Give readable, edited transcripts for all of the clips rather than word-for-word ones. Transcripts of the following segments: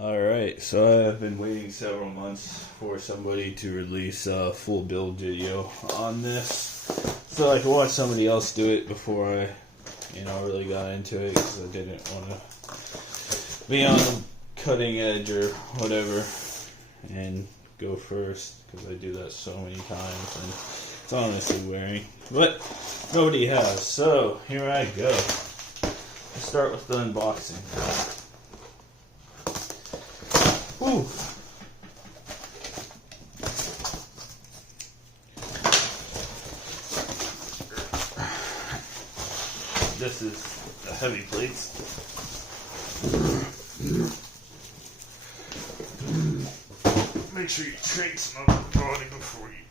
Alright, so I've been waiting several months for somebody to release a full build video on this, so I could watch somebody else do it before I, really got into it, because I didn't want to be on the cutting edge or whatever and go first, because I do that so many times and it's honestly wearing. But nobody has, so here I go. Let's start with the unboxing. Woo. This is the heavy plates. Make sure you take some of the body before you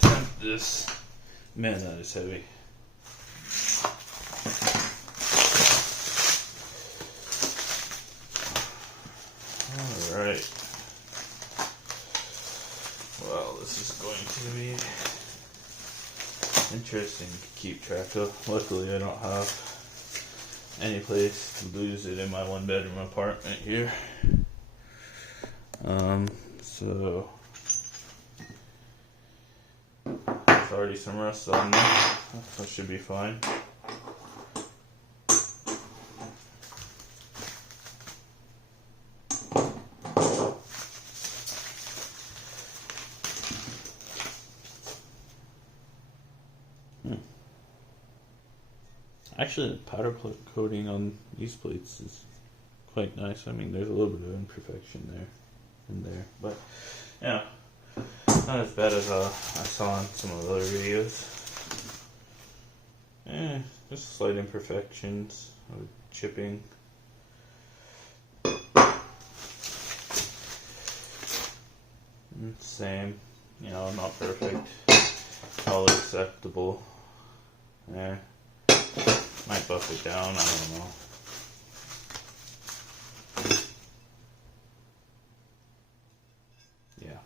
attempt this. Man, that is heavy. Alright. Well, this is going to be interesting to keep track of. Luckily, I don't have any place to lose it in my one-bedroom apartment here. So there's already some rust on there. That should be fine. Actually, the powder coating on these plates is quite nice. I mean, there's a little bit of imperfection there, but yeah, not as bad as I saw in some of the other videos. Just slight imperfections with chipping. Same, not perfect, all acceptable. Might buff it down, I don't know. Yeah.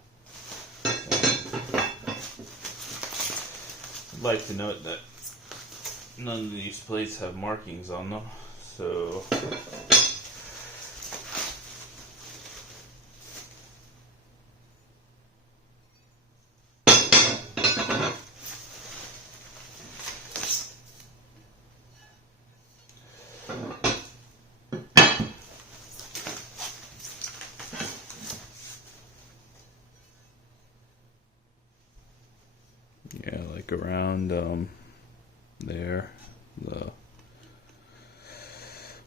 I'd like to note that none of these plates have markings on them, so yeah, like around there, the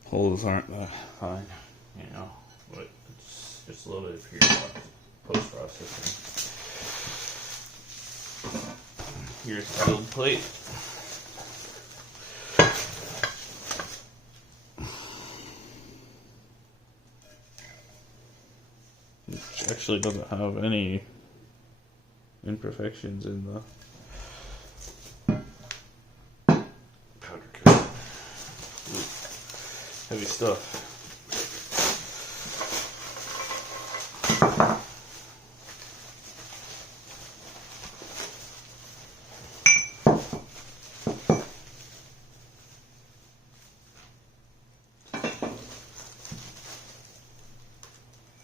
holes aren't that fine, but it's just a little bit of post-processing. Here's the build plate. Which actually doesn't have any imperfections in the powder coat. Heavy stuff.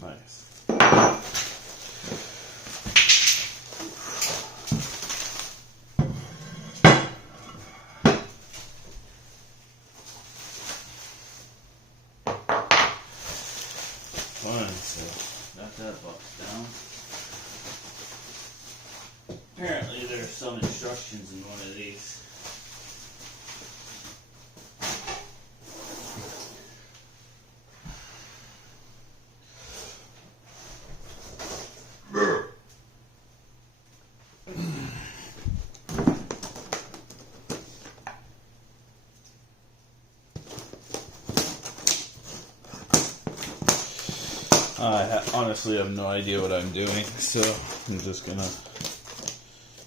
Nice. Fine, so got that box down. Apparently there's some instructions in one of these. I honestly have no idea what I'm doing, so I'm just gonna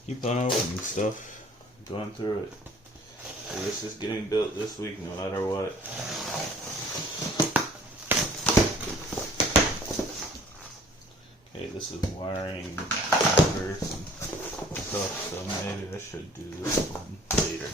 keep on opening stuff, going through it. So this is getting built this week no matter what. Okay, this is wiring numbers and stuff, so maybe I should do this one later.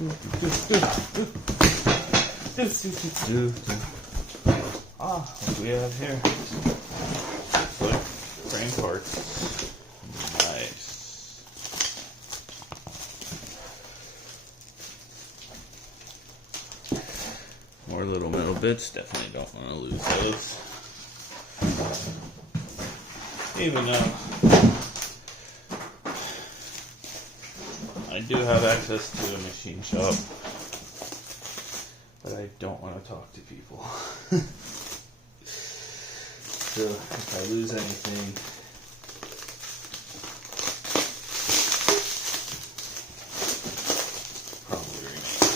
What do we have here? Foot frame parts. Nice. More little metal bits. Definitely don't want to lose those. Even though I do have access to a machine shop, but I don't want to talk to people. So if I lose anything, probably remains.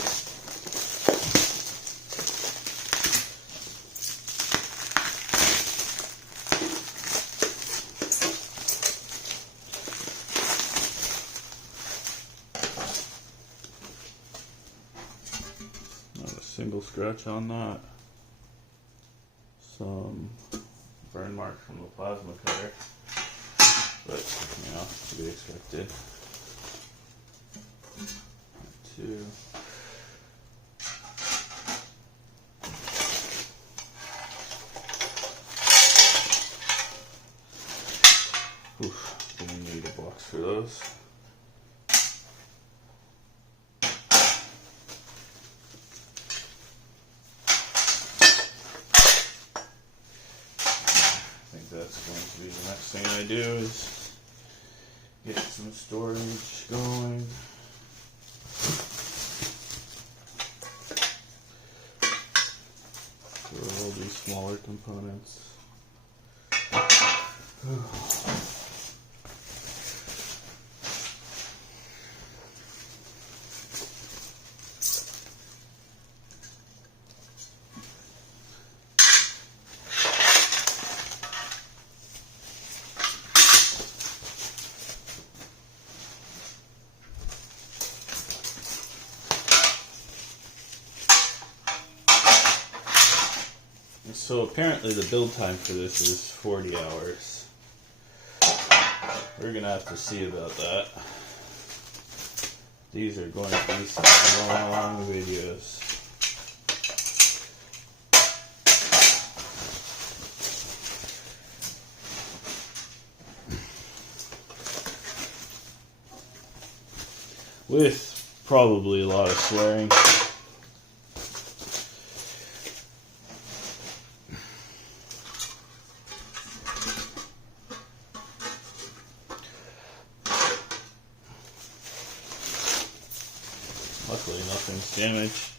Not a single scratch on that. Some burn mark from the plasma cutter, but you know, to be expected. 2. Oof, gonna need a box for those. That's going to be the next thing I do is get some storage going. For all these smaller components. So apparently the build time for this is 40 hours. We're going to have to see about that. These are going to be some long videos. With probably a lot of swearing. Luckily nothing's damaged.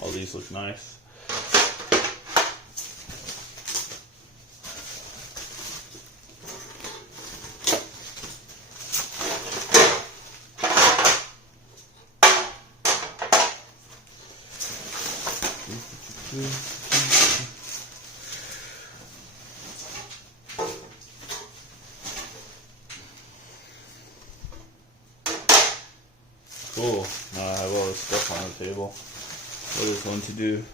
All these look nice. Cool. Now I have all this stuff on the table. What is one to do?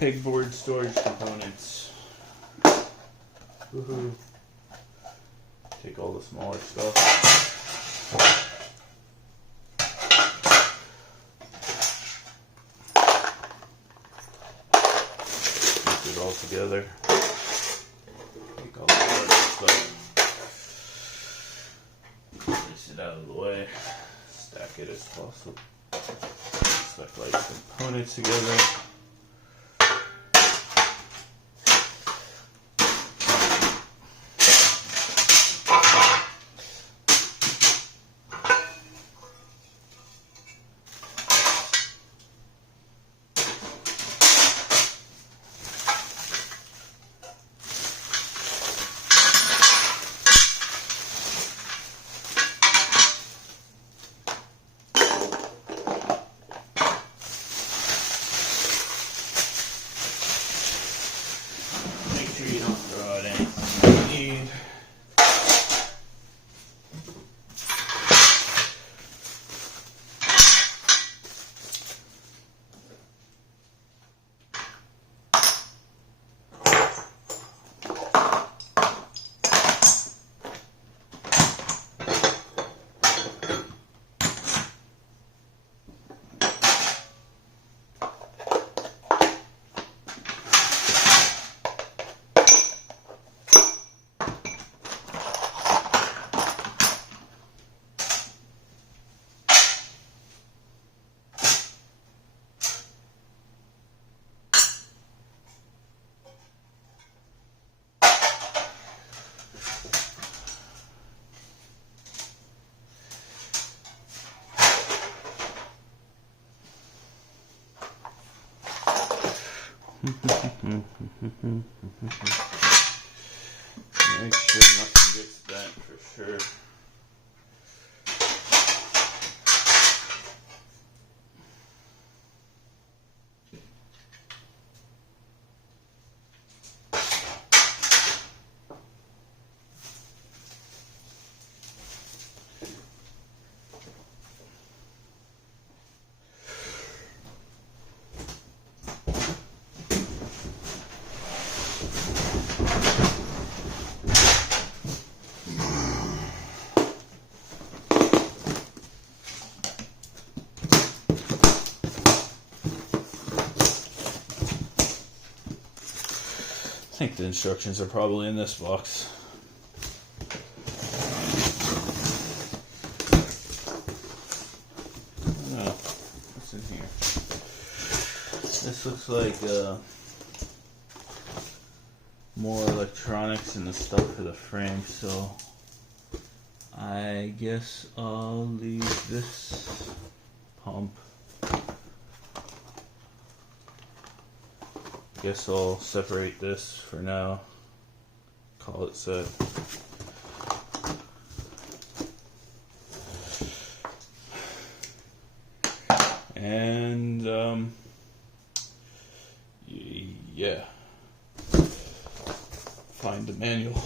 Pegboard storage components. Woohoo. Take all the smaller stuff. Put it all together. Take all the larger stuff. Place it out of the way. Stack it as possible. Stack like components together. Make sure nothing gets bent for sure. I think the instructions are probably in this box. Oh, what's in here? This looks like more electronics and the stuff for the frame, so I guess I'll leave this pump. Guess I'll separate this for now. Call it set. And yeah. Find the manual.